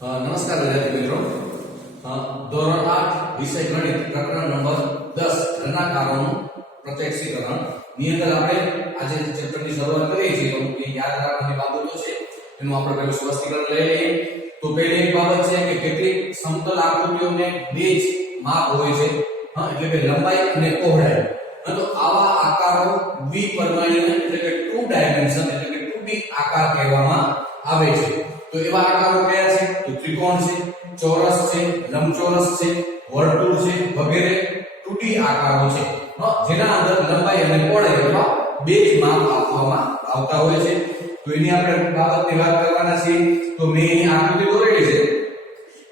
નમસ્કાર વિદ્યાર્થી મિત્રો. ધોરણ 8 વિષય ગણિત પ્રકરણ નંબર 10 ઘનકારોનું પ્રત્યક્ષીકરણ ની અંદર આપણે આજે ચેપ્ટરની શરૂઆત કરીએ છીએ. તો એ યાદ રાખવાની બાબતો છે એનું આપણે પહેલું સ્પષ્ટીકરણ લઈ લઈએ. તો પહેલી એક બાબત છે કે કેટલીક સમતલ આકૃતિઓને બે જ માપ હોય છે, એટલે કે લંબાઈ અને પહોળાઈ. તો આવા આકારો દ્વિપરિમાણીય એટલે કે 2 ડાયમેન્શન એટલે કે 2D આકાર કહેવામાં આવે છે. તો એવા આકારો કયા છે? તો ત્રિકોણ છે, ચોરસ છે, લંબચોરસ છે, વર્તુળ છે વગેરે 2D આકારો છે, જેના અંદર લંબાઈ અને પહોળાઈ અથવા બે જ માપ આપવામાં આવતા હોય છે. તો એની આપણે બાબતની વાત કરવાના છીએ. તો મેં અહીં આકૃતિ દોરેલી છે,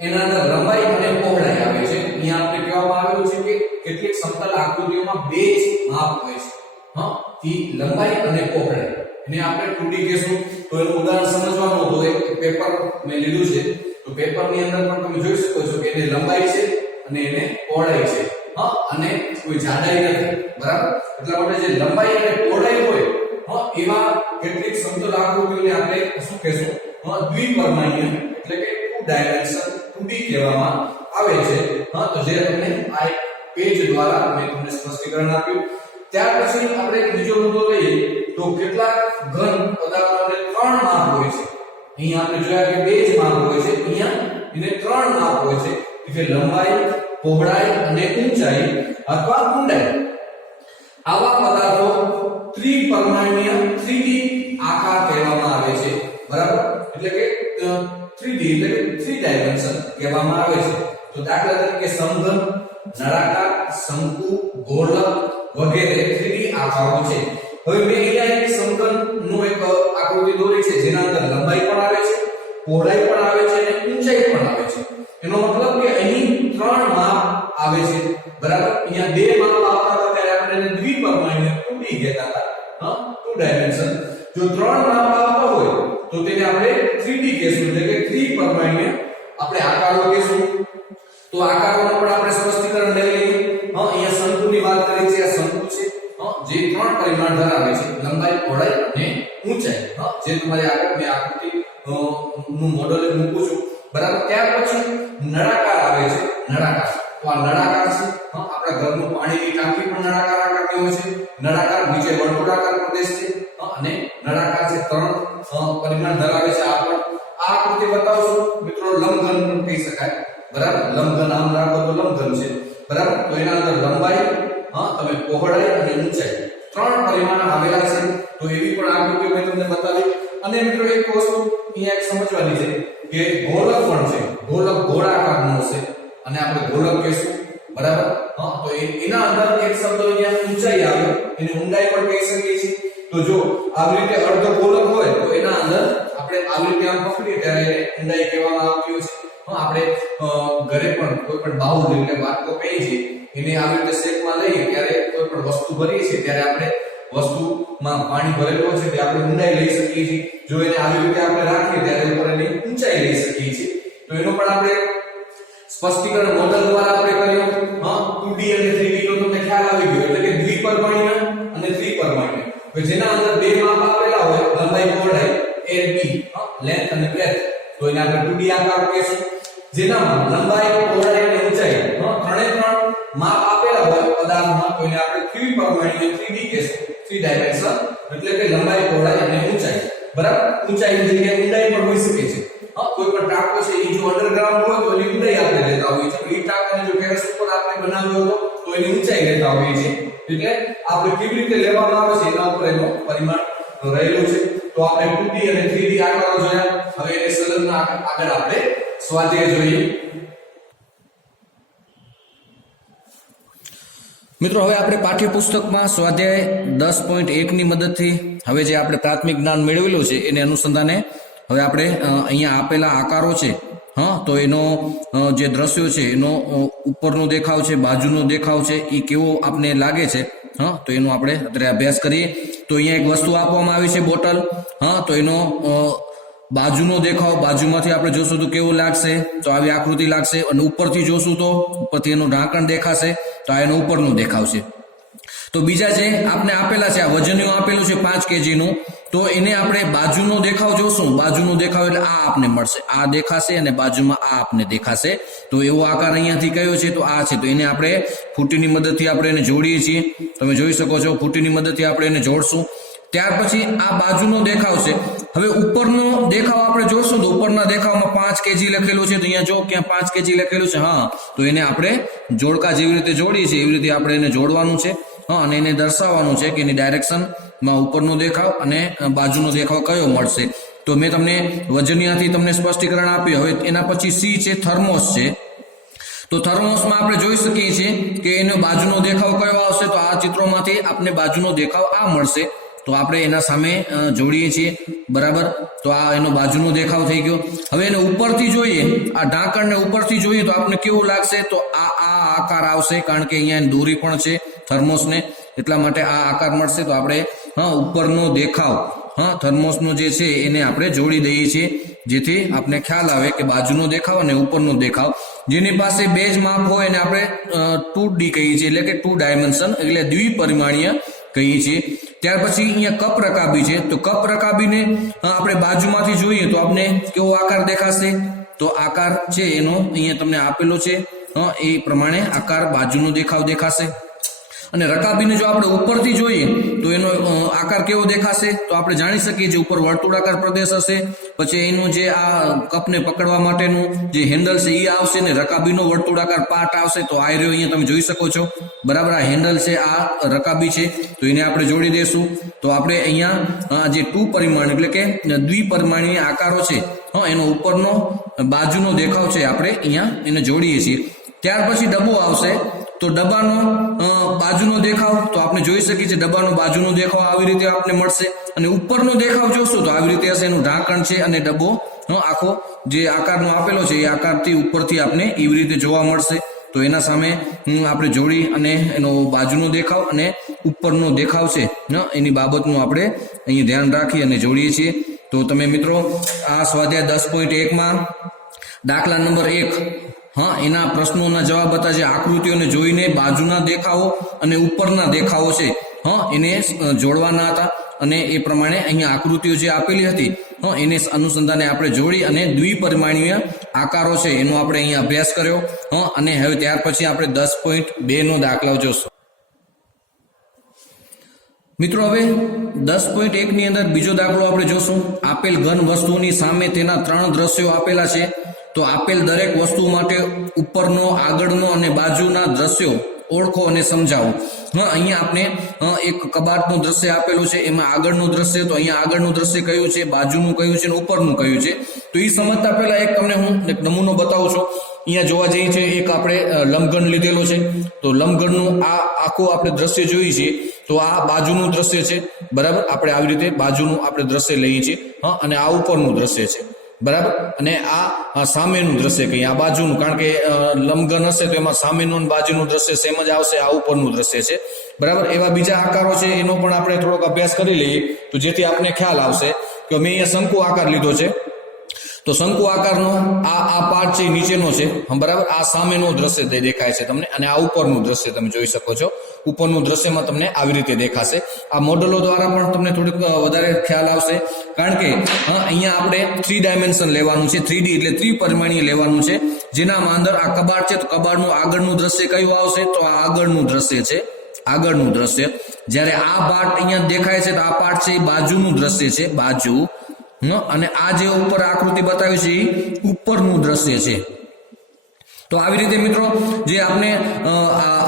એના અંદર લંબાઈ અને પહોળાઈ આવે છે. અહીંયા આપણે કહેવામાં આવેલું છે કે કેટલીક સમતલ આકૃતિઓમાં બે જ માપ હોય છે, ઈ લંબાઈ અને પહોળાઈ. એને આપણે 2D કહેશું. તો એનું ઉદાહરણ સમજવાનું તો એક પેપર મેં લીધું છે. તો પેપરની અંદર પણ તમે જોઈ શકો છો કે એની લંબાઈ છે અને એને પહોળાઈ છે, અને કોઈ જાડાઈ નથી, બરાબર. એટલા માટે જે લંબાઈ અને પહોળાઈ હોય એવા કેટલીક સમતલ આકૃતિઓને આપણે શું કહેશું? દ્વિપરિમાણીય એટલે કે 2 ડાયમેન્શન 2D કહેવામાં આવે છે. તો જે તમને આ પેજ દ્વારા મેં તમને સ્પષ્ટીકરણ આપ્યું. ત્યાર પછી આપણે બીજો મુદ્દો લઈએ તો કેટલાક ઘન પદાર્થોને 3 માપ હોય છે. અહીંયા આપણે જોયા કે બે જ માપ હોય છે, અહીંયા એને 3 માપ હોય છે, એટલે લંબાઈ, પહોળાઈ અને ઊંચાઈ અથવા ઊંડાઈ. આવા પદાર્થો ત્રિપરિમાણીય 3D આકાર કહેવામાં આવે છે, બરાબર. એટલે કે 3D એટલે કે 3 ડાયમેન્શન કહેવામાં આવે છે. તો દાખલા તરીકે સમઘન, નળાકાર, શંકુ, ગોળક વગેરે 3D આકારો છે. હવે મેં અહીંયા એક સમઘન નો એક આકૃતિ દોરી છે, જેના અંદર લંબાઈ પણ આવે છે, પહોળાઈ પણ આવે છે અને ઊંચાઈ પણ આવે છે. એનો મતલબ કે અહીં 3 માપ આવે છે, બરાબર. અહીંયા બે માપ આવતા હતા ત્યારે આપણે એને દ્વિપરિમાણીય 2D કહેતા હતા, 2 ડાયમેન્શન. જો 3 માપ આવતા હોય તો તેને આપણે 3D કહેશું, એટલે કે ત્રિપરિમાણીય આપણે આકારો કહેશું. તો આકારોનું પણ આપણે સ્પષ્ટીકરણ લઈ લઈએ. અહીંયા શંકુની વાત કરી છે. આ શંકુ છે, જે 3 પરિમાણ ધરાવે છે, લંબાઈ, પહોળાઈ અને ઊંચાઈ. જે તમારી આગળ મેં આકૃતિ નું મોડેલ મૂકું છું, બરાબર. ત્યાર પછી નળાકાર આવે છે. નળાકાર, તો આ નળાકાર છે. આપણા ઘરનું પાણીની ટાંકી પણ નળાકાર આકારની હોય છે. નળાકાર નીચે વર્તુળાકાર પ્રદેશ છે અને નળાકાર છે 3 પરિમાણ ધરાવે છે. આ આકૃતિ બતાવશું મિત્રો, લંબઘન પણ કહી શકાય, બરાબર. લંબઘન આમ રાખો તો લંબઘન છે, બરાબર. તો એના અંદર લંબાઈ, તમે પહોળાઈ અને ઊંચાઈ 3 પરિમાણ આવેલા છે. તો એવી પણ આકૃતિઓ મેં તમને બતાવી. અને મિત્રો એક વસ્તુ અહીંયા એક સમજવાની છે કે ગોળક પણ છે. ગોળક ગોળાકારનો છે અને આપણે ગોળક કહેશું, બરાબર. તો એના અંદર એક શબ્દ અહીંયા ઊંચાઈ આવે, એને ઊંડાઈ પણ કહી શકીએ છીએ. તો જો આવી રીતે અર્ધ ગોળક હોય તો એના અંદર આપણે આવી રીતે આમ પકડીએ ત્યારે એને ઊંડાઈ કહેવામાં આવતી હોય છે. આપણે ઘરે પણ કોઈ પણ બાઉલ એટલે વાટકો કહીએ છીએ, એને આવી રીતે શેપમાં લઈએ ત્યારે કોઈ પણ વસ્તુ ભરીએ છીએ ત્યારે આપણે વસ્તુમાં પાણી ભરેલું હોય છે તે આપણે ઊંડાઈ લઈ શકીએ છીએ. જો એને આવી રીતે આપણે રાખીએ ત્યારે ઉપર એની ઊંચાઈ લઈ શકીએ છીએ. તો એનો પણ આપણે સ્પષ્ટીકરણ મોડેલ દ્વારા આપણે કર્યું. 2D અને 3D નો તમને ખ્યાલ આવી ગયો, એટલે કે દ્વિપરિમાણીય અને ત્રિપરિમાણીય. તો જેના અંદર બે માપ આપેલા હોય, લંબાઈ, પહોળાઈ, LB, લેન્થ અને બ્રેથ, તો એને આપણે 2D આકાર કહેશું. જેનામાં લંબાઈ, પહોળાઈ અને ઊંચાઈ 3 માપ આપેલા હોય પદાર્થમાં, તો એને આપણે ત્રિપરિમાણીય 3D કહેશું, 3 ડાયમેન્શન. એટલે કે લંબાઈ, પહોળાઈ અને ઊંચાઈ, બરાબર. ઊંચાઈની જગ્યાએ ઊંડાઈ પણ હોઈ શકે છે. કોઈ પણ ટાંકો છે એ જો અંડરગ્રાઉન્ડ હોય તો એની ઊંડાઈ આપણે લેતા હોઈએ છીએ. એ ટાંકાને જો ટેરેસ ઉપર આપણે બનાવ્યો હતો તો એની ઊંચાઈ લેતા હોઈએ છીએ. એટલે આપણે કેવી રીતે લેવામાં આવે છે એના ઉપર એનો પરિમાણ રહેલું છે. તો આપણે 2D અને 3D આકારો જોયા. હવે એને સંલગ્ન આગળ આપણે સ્વાધ્યાય જોઈએ. મિત્રો, હવે આપણે પાઠ્યપુસ્તકમાં સ્વાધ્યાય 10.1 ની મદદથી હવે જે આપણે પ્રાથમિક જ્ઞાન મેળવેલું છે એને અનુસંધાને હવે આપણે અહીંયા આપેલા આકારો છે, તો એનો જે દ્રશ્યો છે એનો ઉપરનો દેખાવ છે, બાજુનો દેખાવ છે, એ કેવો આપને લાગે છે, તો એનો આપણે અત્યારે અભ્યાસ કરીએ. તો અહીંયા એક વસ્તુ આપવામાં આવી છે, બોટલ. તો એનો બાજુનો દેખાવ, બાજુમાંથી આપણે જોશું તો કેવું લાગશે? તો આવી આકૃતિ લાગશે. અને ઉપરથી જોશું તો ઉપરથી એનું ઢાંકણ દેખાશે, તો આ એનો ઉપરનો દેખાવ છે. તો બીજા જે આપને આપેલા છે, આ વજનીઓ આપેલું છે 5 kg નું, તો એને આપણે બાજુનો દેખાવ જોશું, બાજુનો દેખાવ એટલે આ આપને મળશે, આ દેખાશે અને બાજુમાં આ આપને દેખાશે. તો એવો આકાર અહીંયાથી કયો છે? તો આ છે. તો એને આપણે ફૂટીની મદદથી આપણે એને જોડીએ છીએ. તમે જોઈ શકો છો ફૂટીની મદદથી આપણે એને જોડશું. ત્યાર પછી આ બાજુનો દેખાવ છે. હવે ઉપરનો દેખાવ આપણે જોશું તો ઉપરના દેખાવમાં 5 kg લખેલું છે. તો અહીંયા જો ક્યાં 5 kg લખેલું છે? હા, તો એને આપણે જોડકા જેવી રીતે જોડીએ છીએ એવી રીતે આપણે એને જોડવાનું છે. હા, અને એને દર્શાવવાનું છે કે એની ડાયરેક્શનમાં ઉપરનો દેખાવ અને બાજુનો દેખાવ કયો મળશે. તો મેં તમને વજનિયાથી તમને સ્પષ્ટીકરણ આપ્યું. હવે એના પછી સી છે, થર્મોસ છે. તો થર્મોસમાં આપણે જોઈ શકીએ છીએ કે એનો બાજુનો દેખાવ કયો આવશે? તો આ ચિત્રોમાંથી આપણે બાજુનો દેખાવ આ મળશે. તો આપણે એના સામે જોડીએ છીએ, બરાબર. તો આ એનો બાજુનો દેખાવ થઈ ગયો. હવે એને ઉપરથી જોઈએ, આ ઢાંકણને ઉપરથી જોઈએ તો આપણે કેવું લાગશે? તો આ આકાર આવશે, કારણ કે અહીંયા દોરી પણ છે થર્મોસને, એટલા માટે આ આકાર મળશે. તો આપણે ઉપરનો દેખાવ થર્મોસનો જે છે એને આપણે જોડી દઈએ છીએ, જેથી આપણે ખ્યાલ આવે કે બાજુનો દેખાવ અને ઉપરનો દેખાવ. જેની પાસે બે જ માપ હોય એને આપણે 2D કહીએ છીએ, એટલે કે 2 ડાયમેન્શન, એટલે દ્વિપરિમાણીય કહીએ છીએ. ત્યાર પછી અહીંયા કપ રકાબી છે. તો કપ રકાબીને આપણે બાજુમાંથી જોઈએ તો આપણે કેવો આકાર દેખાશે? તો આકાર છે એનો અહીંયા તમને આપેલો છે, એ પ્રમાણે આકાર બાજુનો દેખાવ દેખાશે. અને રકાબીને જો આપણે ઉપરથી જોઈએ તો એનો આકાર કેવો દેખાશે? તો આપણે જાણી શકીએ છીએ ઉપર વર્તુળાકાર પ્રદેશ હશે, પછી એનું જે આ કપને પકડવા માટેનું જે હેન્ડલ છે એ આવશે, ને રકાબીનો વર્તુળાકાર પાર્ટ આવશે. તો આ રહ્યો અહીંયા તમે જોઈ શકો છો, બરાબર. આ હેન્ડલ છે, આ રકાબી છે, તો એને આપણે જોડી દઈશું. તો આપણે અહીંયા જે 2 પરિમાણ એટલે કે દ્વિપરિમાણીય આકારો છે, એનો ઉપરનો બાજુનો દેખાવ છે આપણે અહીંયા એને જોડીએ છીએ. ત્યાર પછી ડબ્બો આવશે. તો ડબ્બાનો બાજુનો દેખાવ તો આપણે જોઈ શકીએ છીએ, ડબ્બાનો બાજુનો દેખાવ આવી રીતે આપણે મળશે. અને ઉપરનો દેખાવ જોશું તો આવી રીતે હશે, એનું ઢાંકણ છે અને ડબ્બો આખો જે આકારનો આપેલો છે એ આકારથી ઉપરથી આપણે એવી રીતે જોવા મળશે. તો એના સામે આપણે જોડી અને એનો બાજુનો દેખાવ અને ઉપરનો દેખાવ છે એની બાબતનું આપણે અહીં ધ્યાન રાખી અને જોડીએ છીએ. તો તમે મિત્રો આ સ્વાધ્યાય 10.1માં દાખલા નંબર 1 એના પ્રશ્નોના જવાબ હતા, જે આકૃતિઓને જોઈને બાજુના દેખાવો અને ઉપરના દેખાવો છે એને જોડવાના હતા. અને એ પ્રમાણે અહીંયા આકૃતિઓ જે આપેલી હતી એને અનુસંધાને આપણે જોડી અને દ્વિપરિમાણીય આકારો છે એનો આપણે અહીંયા અભ્યાસ કર્યો. અને હવે ત્યાર પછી આપણે 10.2 નો દાખલો જોશું. મિત્રો હવે 10.1 ની અંદર બીજો દાખલો આપણે જોશું. આપેલ ઘન વસ્તુની સામે તેના 3 દ્રશ્યો આપેલા છે. તો આપેલ દરેક વસ્તુ માટે ઉપરનો, આગળનો અને બાજુના દ્રશ્યો ઓળખો અને સમજાવો. અહીંયા આપણે એક કબાટનું દ્રશ્ય આપેલું છે, એમાં આગળનું દ્રશ્ય, તો અહીંયા આગળનું દ્રશ્ય કયું છે, બાજુનું કયું છે અને ઉપરનું કયું છે. તો એ સમજતા પહેલા એક તમને હું એક નમૂનો બતાવું છું. અહીંયા જોવા જઈએ છે, એક આપણે લંબઘન લીધેલો છે. તો લંબઘનનું આ આખું આપણે દ્રશ્ય જોઈએ છીએ. તો આ બાજુનું દ્રશ્ય છે, બરાબર. આપણે આવી રીતે બાજુનું આપણે દ્રશ્ય લઈએ છીએ, અને આ ઉપરનું દ્રશ્ય છે, બરાબર. અને આ સામેનું દ્રશ્ય કહીએ, આ બાજુનું, કારણ કે લંબઘન હશે તો એમાં સામેનું અને બાજુનું દ્રશ્ય સેમ જ આવશે. આ ઉપરનું દ્રશ્ય છે, બરાબર. એવા બીજા આકારો છે એનો પણ આપણે થોડોક અભ્યાસ કરી લઈએ, તો જેથી આપણે ખ્યાલ આવશે કે મેં અહીંયા શંકુ આકાર લીધો છે. તો શંકુ આકારનો આ પાર્ટ છે નીચેનો છે, બરાબર. આ સામેનું દ્રશ્ય દેખાય છે તમને, અને આ ઉપરનું દ્રશ્ય તમે જોઈ શકો છો. ઉપરનું દ્રશ્યમાં તમને આવી રીતે દેખાશે. આ મોડેલો દ્વારા પણ તમને થોડીક વધારે ખ્યાલ આવશે, કારણ કે અહીંયા આપણે 3 ડાયમેન્શન લેવાનું છે. 3D એટલે ત્રિપરિમાણીય લેવાનું છે, જેનામાં અંદર આ કબાટ છે. તો કબાટનું આગળનું દ્રશ્ય કયું આવશે? તો આ આગળનું દ્રશ્ય છે, આગળનું દ્રશ્ય. જ્યારે આ પાર્ટ અહીંયા દેખાય છે તો આ પાર્ટ છે એ બાજુનું દ્રશ્ય છે, બાજુ. અને આ જે ઉપર આકૃતિ બતાવી છે એ ઉપરનું દ્રશ્ય છે. તો આવી રીતે મિત્રો જે આપણે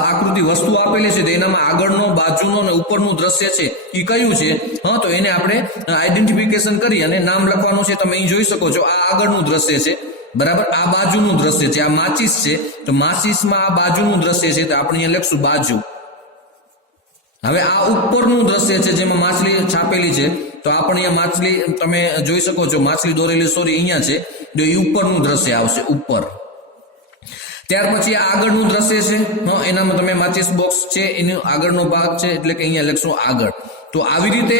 આકૃતિ વસ્તુ આપેલી છે એનામાં આગળનો, બાજુનો અને ઉપરનું દ્રશ્ય છે એ કયું છે, તો એને આપણે આઈડેન્ટિફિકેશન કરી અને નામ લખવાનું છે. તમે અહીં જોઈ શકો છો, આ આગળનું દ્રશ્ય છે, બરાબર. આ બાજુનું દ્રશ્ય છે, આ માચીસ છે. તો માચીસમાં આ બાજુનું દ્રશ્ય છે, તો આપણે અહીંયા લખશું બાજુ. હવે આ ઉપરનું દ્રશ્ય છે જેમાં માછલી છાપેલી છે. તો આ પણ અહીંયા માછલી તમે જોઈ શકો છો, માછલી દોરેલી સોરી અહીંયા છે, તો એ ઉપરનું દ્રશ્ય આવશે, ઉપર. ત્યાર પછી આગળનું દ્રશ્ય છે, એનામાં તમે માચિસ બોક્સ છે એનો આગળનો ભાગ છે, એટલે કે અહીંયા લખશું આગળ. તો આવી રીતે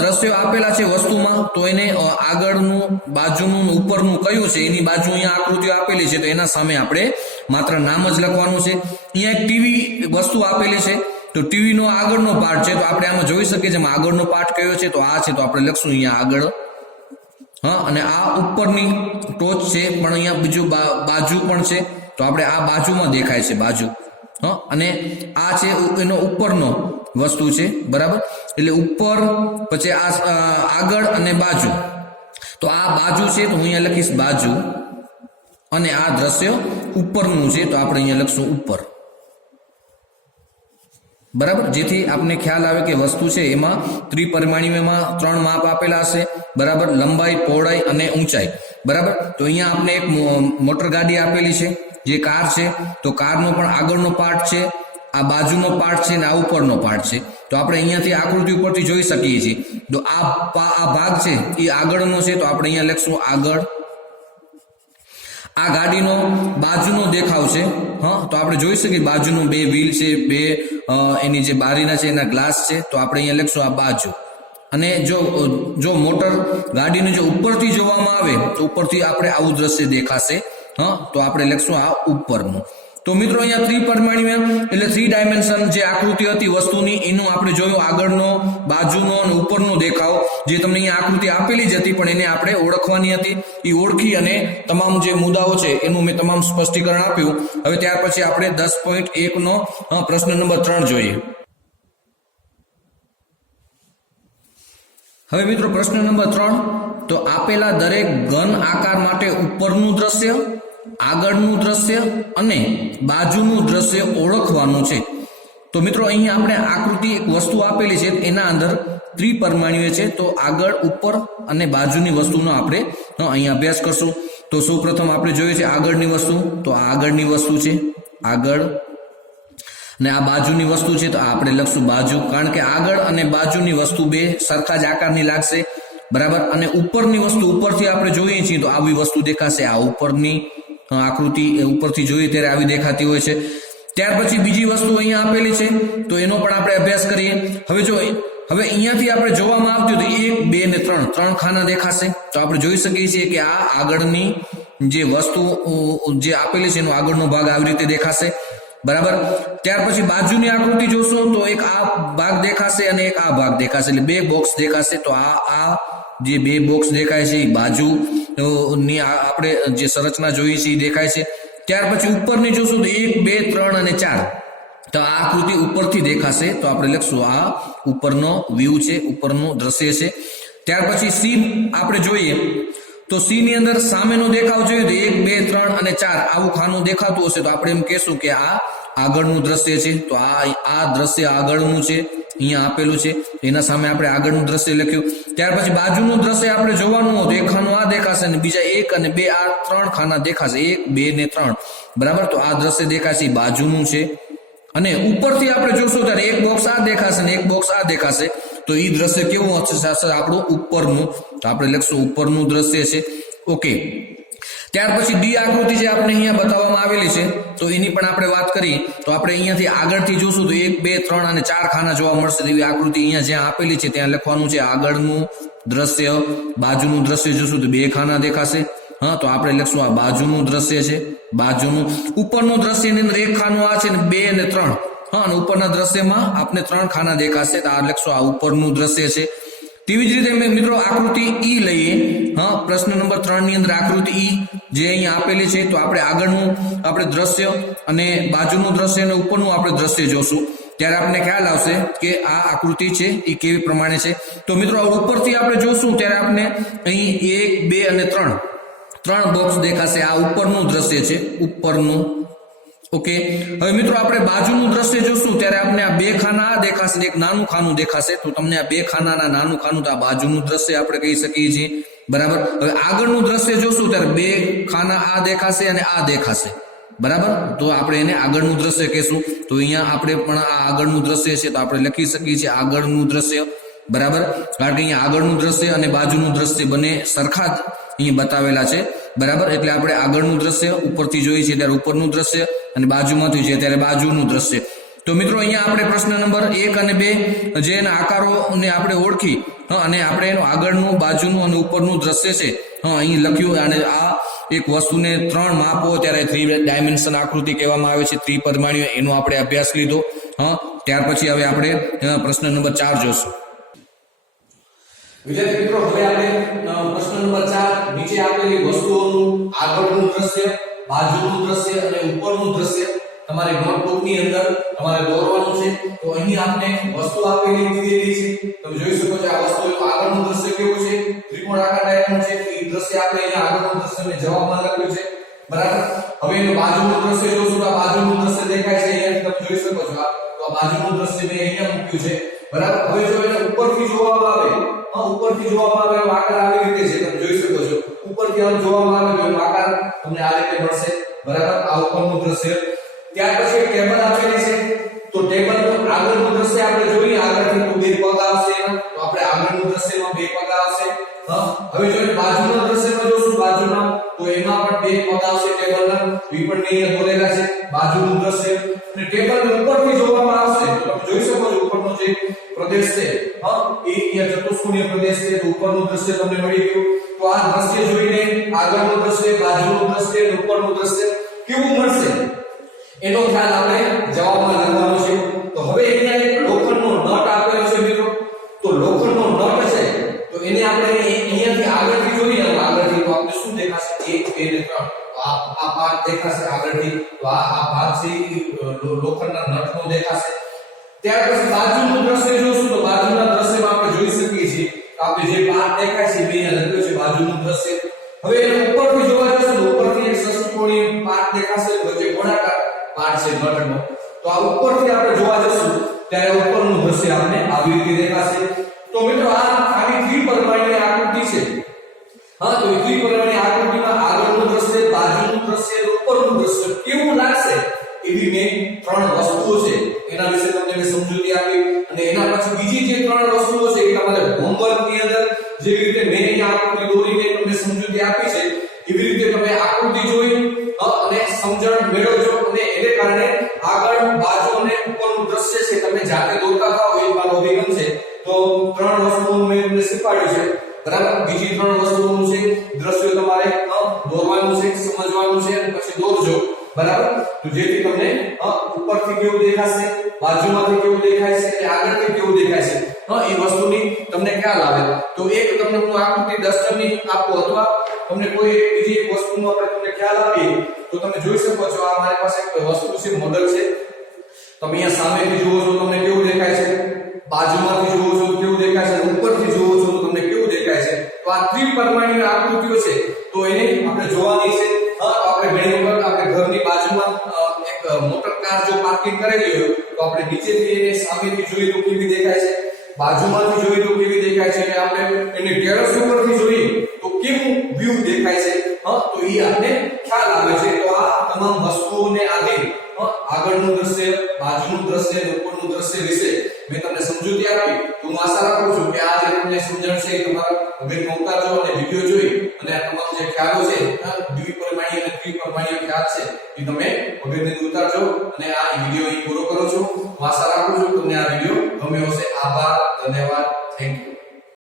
દ્રશ્યો આપેલા છે વસ્તુમાં, તો એને આગળનું, બાજુનું, ઉપરનું કયું છે એની બાજુ અહીંયા આકૃતિઓ આપેલી છે, તો એના સામે આપણે માત્ર નામ જ લખવાનું છે. અહીંયા એક ટીવી વસ્તુ આપેલી છે, તો ટીવી નો આગળનો પાર્ટ છે તો આપણે આમાં જોઈ શકીએ છીએ આગળનો પાર્ટ કયો છે તો આ છે તો આપણે લખશું અહીંયા આગળ હા અને આ ઉપરની ટોચ છે પણ અહીંયા બીજું બાજુ પણ છે તો આપણે આ બાજુમાં દેખાય છે બાજુ હા અને આ છે એનો ઉપરનો વસ્તુ છે બરાબર એટલે ઉપર પછી આ આગળ અને બાજુ તો આ બાજુ છે તો હું અહીંયા લખીશ બાજુ અને આ દ્રશ્ય ઉપરનું છે તો આપણે અહીંયા લખશું ઉપર બરાબર જેથી આપને ખ્યાલ આવે કે વસ્તુ છે એમાં ત્રિપરિમાણીયમાં 3 માપ આપેલા હશે બરાબર લંબાઈ પહોળાઈ અને ઊંચાઈ બરાબર તો અહીંયા આપને એક મોટર ગાડી આપેલી છે જે કાર છે તો કારનો પણ આગળનો પાર્ટ છે આ બાજુનો પાર્ટ છે ને આ ઉપરનો પાર્ટ છે તો આપણે અહીંયાથી આકૃતિ ઉપરથી જોઈ શકીએ છીએ તો આ ભાગ છે એ આગળનો છે તો આપણે અહીંયા લખશું આગળ આ ગાડીનો બાજુનો દેખાવ છે હા તો આપણે જોઈ શકીએ બાજુનો 2 વ્હીલ છે 2 એની જે બારીના છે એના ગ્લાસ છે તો આપણે અહીંયા લખશું આ બાજુ અને જો મોટર ગાડીને જો ઉપરથી જોવામાં આવે તો ઉપરથી આપણે આવું દ્રશ્ય દેખાશે હા તો આપણે લખશું આ ઉપરનું તો મિત્રો અહીંયા ત્રિપરિમાણીય એટલે 3 ડાયમેન્શન જે આકૃતિ હતી વસ્તુની એનું આપણે જોયું આગળનો બાજુનો અને ઉપરનો દેખાવ જે તમને અહીંયા આકૃતિ આપેલી જ હતી પણ એને આપણે ઓળખવાની હતી એ ઓળખી અને તમામ જે મુદ્દાઓ છે એનું મેં તમામ સ્પષ્ટીકરણ આપ્યું હવે ત્યાર પછી આપણે 10.1 નો પ્રશ્ન નંબર 3 જોઈએ હવે મિત્રો પ્રશ્ન નંબર 3 તો આપેલા દરેક ઘન આકાર માટે ઉપરનું દ્રશ્ય આગળનું દ્રશ્ય અને બાજુનું દ્રશ્ય ઓળખવાનું છે તો મિત્રો અહીં આપણે આકૃતિ એક વસ્તુ આપેલી છે એના અંદર ત્રિપરિમાણીય છે તો આગળ ઉપર અને બાજુની વસ્તુનો આપણે અહીં અભ્યાસ કરશું તો સૌપ્રથમ આપણે જોઈએ છે આગળની વસ્તુ તો આ આગળની વસ્તુ છે આગળ અને આ બાજુની વસ્તુ છે તો આપણે લખશું બાજુ કારણ કે આગળ અને બાજુની વસ્તુ બે સરખા જ આકારની લાગશે બરાબર અને ઉપરની વસ્તુ ઉપરથી આપણે જોઈએ છીએ તો આવી વસ્તુ દેખાશે આ ઉપરની આકૃતિ ઉપરથી જોઈએ ત્યારે આવી દેખાતી હોય છે ત્યાર પછી બીજી વસ્તુ અહીંયા આપેલી છે તો એનો પણ આપણે અભ્યાસ કરીએ હવે અહીંયાથી આપણે જોવામાં આવતું તો 1 2 ને 3 ખાના દેખાશે તો આપણે જોઈ શકીએ છીએ કે આ આગળની જે વસ્તુ જે આપેલી છે એનો આગળનો ભાગ આવી રીતે દેખાશે બરાબર ત્યાર પછી બાજુની આકૃતિ જોશો તો એક આ ભાગ દેખાશે અને એક આ ભાગ દેખાશે એટલે 2 બોક્સ દેખાશે તો આ જે 2 બોક્સ દેખાય છે એ બાજુ ની આપણે જે સંરચના જોઈએ છે એ દેખાય છે ત્યાર પછી ઉપરની જોશું તો 1 2 3 અને 4 તો આ આકૃતિ ઉપરથી દેખાશે તો આપણે લખશું આ ઉપરનો વ્યૂ છે ઉપરનું દ્રશ્ય છે ત્યાર પછી સી આપણે જોઈએ તો સી ની અંદર સામેનો દેખાવ જોઈએ તો 1 2 3 અને 4 આવું ખાનું દેખાતું હશે તો આપણે એમ કહેશું કે આ આગળનું દ્રશ્ય છે તો આ દ્રશ્ય આગળનું છે અહીંયા આપેલું છે એના સામે આપણે આગળનું દ્રશ્ય લખ્યું ત્યાર પછી બાજુનું દ્રશ્ય આપણે જોવાનું હોય તો એક ખાનું આ દેખાશે અને બીજા 1 અને 2 આ 3 ખાના દેખાશે 1 2 ને 3 બરાબર તો આ દ્રશ્ય દેખાશે બાજુનું છે અને ઉપરથી આપણે જોશું ત્યારે એક બોક્સ આ દેખાશે અને એક બોક્સ આ દેખાશે તો એ દ્રશ્ય કેવું હશે આપણું ઉપરનું તો આપણે લખશું ઉપરનું દ્રશ્ય છે ઓકે ત્યાર પછી ડી આકૃતિ જે આપણે અહીંયા બતાવવામાં આવેલી છે તો એની પણ આપણે વાત કરી તો આપણે અહીંયાથી આગળથી જોશું તો 1 2 3 અને 4 ખાના જોવા મળશે એવી આકૃતિ અહીંયા જ્યાં આપેલી છે ત્યાં લખવાનું છે આગળનું દ્રશ્ય બાજુનું દ્રશ્ય જોશું તો 2 ખાના દેખાશે હા તો આપણે લખશું આ બાજુનું દ્રશ્ય છે બાજુનું ઉપરનું દ્રશ્યની અંદર 1 ખાનું આ છે ને 2 અને 3 હા અને ઉપરના દ્રશ્યમાં આપણે 3 ખાના દેખાશે તો આ લખશું આ ઉપરનું દ્રશ્ય છે તેવી જ રીતે મિત્રો આકૃતિ ઈ લઈએ હા પ્રશ્ન નંબર 3 ની અંદર આકૃતિ ઈ જે અહીંયા આપેલી છે તો આપણે આગળનું આપણે દ્રશ્ય અને બાજુનું દ્રશ્ય અને ઉપરનું આપણે દ્રશ્ય જોશું ત્યારે આપણને ખ્યાલ આવશે કે આ આકૃતિ છે એ કેવી પ્રમાણે છે તો મિત્રો ઉપરથી આપણે જોશું ત્યારે આપણે અહીં 1 2 અને 3 બોક્સ દેખાશે આ ઉપરનું દ્રશ્ય છે ઉપરનું ઓકે હવે મિત્રો આપણે બાજુનું દ્રશ્ય જોશું ત્યારે આપણે આ 2 ખાના આ દેખાશે એક નાનું ખાનું દેખાશે તો તમને આ 2 ખાનાના નાનું ખાનું તો આ બાજુનું દ્રશ્ય આપણે કહી શકીએ છીએ બરાબર હવે આગળનું દ્રશ્ય જોશું ત્યારે 2 ખાના આ દેખાશે અને આ દેખાશે બરાબર તો આપણે એને આગળનું દ્રશ્ય કહેશું તો અહીંયા આપણે પણ આ આગળનું દ્રશ્ય છે તો આપણે લખી શકીએ છીએ આગળનું દ્રશ્ય બરાબર કારણ કે અહીંયા આગળનું દ્રશ્ય અને બાજુનું દ્રશ્ય બંને સરખા જ અહીં બતાવેલા છે બરાબર એટલે આપણે આગળનું દ્રશ્ય ઉપરથી જોઈએ છીએ ત્યારે ઉપરનું દ્રશ્ય અને બાજુમાંથી જોઈએ ત્યારે બાજુનું દ્રશ્ય તો મિત્રો અહીંયા આપણે પ્રશ્ન નંબર 1 અને 2 જે એના આકારોને આપણે ઓળખી અને આપણે એનું આગળનું બાજુનું અને ઉપરનું દ્રશ્ય છે અહીં લખ્યું અને આ એક વસ્તુને 3 માપો ત્યારે 3 ડાયમેન્શન આકૃતિ કહેવામાં આવે છે ત્રિપરિમાણીય એનો આપણે અભ્યાસ લીધો ત્યાર પછી હવે આપણે પ્રશ્ન નંબર 4 જોશું. વિદ્યાર્થી મિત્રો, હવે આપણે પ્રશ્ન નંબર 4 નીચે આપેલી વસ્તુઓનું આગળનું દ્રશ્ય, બાજુનું દ્રશ્ય અને ઉપરનું દ્રશ્ય તમારી નોટબુકની અંદર તમારે દોરવાનું છે. તો અહીં આપણે વસ્તુ આપેલી દીધેલી છે. તમે જોઈ શકો છો આ વસ્તુનું આગળનું દ્રશ્ય કેવું છે, ત્રિકોણાકાર ટાઈપનું છે. એ દ્રશ્ય આપણે અહીંયા આગળનું દ્રશ્ય મેં જવાબમાં લખ્યું છે, બરાબર. હવે એનું બાજુનું દ્રશ્ય જોશું તો આ બાજુનું દ્રશ્ય દેખાય છે અહીંયા, તમે જોઈ શકો છો. તો આ બાજુનું દ્રશ્ય મેં અહીંયા મૂક્યું છે, બરાબર. હવે જો એને ઉપરથી જોવામાં આવે, ઉપરથી જોવામાં આવે તો આકાર આવી રીતે છે, તમે જોઈ શકો છો. ઉપરથી આમ જોવામાં આવે તો આકાર તમને આ રીતે મળશે, બરાબર. આ ઉપરનું દ્રશ્ય. ત્યાર પછી એક ટેબલ આપેલી છે. તો ટેબલનું આગળનું દ્રશ્ય આપણે જોઈએ, આગળથી તો બે પગ આવશે, તો આપણે આગળનું દ્રશ્યમાં બે પગ આવશે. હવે જો બાજુના દ્રશ્યમાં જોશું, બાજુમાં તો એમાં પણ બે પગ આવશે ટેબલના. એ પણ અહીંયા દોરેલા છે બાજુનું દ્રશ્ય. અને ટેબલ ઉપરથી જોવામાં આવશે તો તમે જોઈ શકો છો ઉપરનો જે પ્રદેશ છે, એ અહીંયા ચતુષ્કોણીય પ્રદેશ છે. તો ઉપરનું દ્રશ્ય તમને મળી ગયું. તો આ દ્રશ્ય જોઈને આગળનું દ્રશ્ય, બાજુનું દ્રશ્ય અને ઉપરનું દ્રશ્ય કેવું મળશે એનો ખ્યાલ આપણે જવાબમાં લખવાનો છે. તો હવે અહીંયા એક લોખંડનો નટ આપેલો છે મિત્રો. તો લોખંડનો નટ છે તો એને આપણે અહીંયાથી આગળથી જોઈએ, આગળથી તો આપણે શું દેખાશે, 1 2 ને 3. આ ભાગ દેખાશે આગળથી. તો આ ભાગ છે લોખંડના નટનો દેખાશે. ત્યાર પછી બાજુનું દ્રશ્ય જોશું તો બાજુના દ્રશ્યમાં આપણે જોઈ શકીએ છીએ આપણે જે ભાગ દેખાય છે બે લખ્યો છે બાજુનું દ્રશ્ય. હવે એને ઉપરથી જોવા જશું તો ઉપરથી એક ષષ્ઠકોણીય પાર્ટ દેખાશે, વચ્ચે ગોળાકાર પાર્ટ છે નટનો. તો આ ઉપરથી આપણે જોવા જશું ત્યારે ઉપરનું દ્રશ્ય આપણે આવી રીતે દેખાશે. તો મિત્રો આ ખાલી ત્રિપરિમાણીય આકૃતિ છે. તો એ ત્રિપરિમાણીય આકૃતિમાં આગળનું દ્રશ્ય, બાજુનું દ્રશ્ય, ઉપરનું દ્રશ્ય કેવું લાગશે એવી મેં 3 વસ્તુઓ છે એના વિશે તમને મેં સમજૂતી આપી. અને એના પછી બીજી જે 3 વસ્તુઓ છે એ તમારે હોમવર્કની અંદર જેવી રીતે મેં અહીંયા આકૃતિ દોરીને તમને સમજૂતી આપી છે એવી રીતે તમે આકૃતિ જોઈ અને સમજણ મેળવજો. અને એને કારણે આગળ, બાજુ અને ઉપરનું દ્રશ્ય છે તમે જાતે દોરતા થાઓ એ મારો અભિગમ છે. તો 3 વસ્તુઓનું મેં તમને શીખવાડ્યું છે, બરાબર. બીજી 3 વસ્તુઓનું છે દ્રશ્ય તમારે દોરવાનું છે, સમજવાનું છે અને પછી દોરજો, બરાબર. તો જેથી તમને ઉપરથી કેવું દેખાશે, બાજુમાંથી કેવું દેખાય છે અને આગળથી કેવું દેખાય છે એ વસ્તુની તમને ખ્યાલ આવે. તો એક તમને હું આકૃતિ 10 ની આપું અથવા તમને કોઈ બીજી એક વસ્તુનો આપણે તમને ખ્યાલ આપીએ તો તમે જોઈ શકો છો. આ મારી પાસે એક વસ્તુ છે, મોડલ છે. તમે અહીંયા સામેથી જુઓ છો તમને કેવું દેખાય છે, બાજુમાંથી જુઓ છો કેવું દેખાય છે, ઉપરથી જુઓ છો તો તમને કેવું દેખાય છે. તો આ ત્રિપરિમાણીય આકૃતિઓ છે તો એને આપણે જોવાની છે. આપણે ઘણી વખત આપણે ઘરની બાજુમાં એક મોટર કાર જો પાર્કિંગ કરેલી હોય તો આપણે નીચેથી એને સામેથી જોઈએ તો કેવી દેખાય છે, બાજુમાંથી જોઈએ તો કેવી દેખાય છે, અને આપણે એને ટેરેસ ઉપરથી જોઈએ તો કેવું વ્યૂ દેખાય છે. તો એ આપણે ખ્યાલ આવે છે. તો આ તમામ વસ્તુઓને આધીન આગળનું દ્રશ્ય, બાજુનું દ્રશ્ય અને ઉપરનું દ્રશ્ય વિશે મેં તમને સમજૂતી આપી. તો હું આશા રાખું છું કે આ જે તમને સમજણ છે એ તમારા મગજમાં ઉતારજો અને વિડિયો જોઈ અને આ તમામ જે ખ્યાલો છે, દ્વિપરિમાણીય અને ત્રિપરિમાણીય ખ્યાલ છે એ તમે મગજની અંદર ઉતારજો. અને આ વિડિયો અહીં પૂરો કરો છો. હું આશા રાખું છું કે તમને આ વિડિયો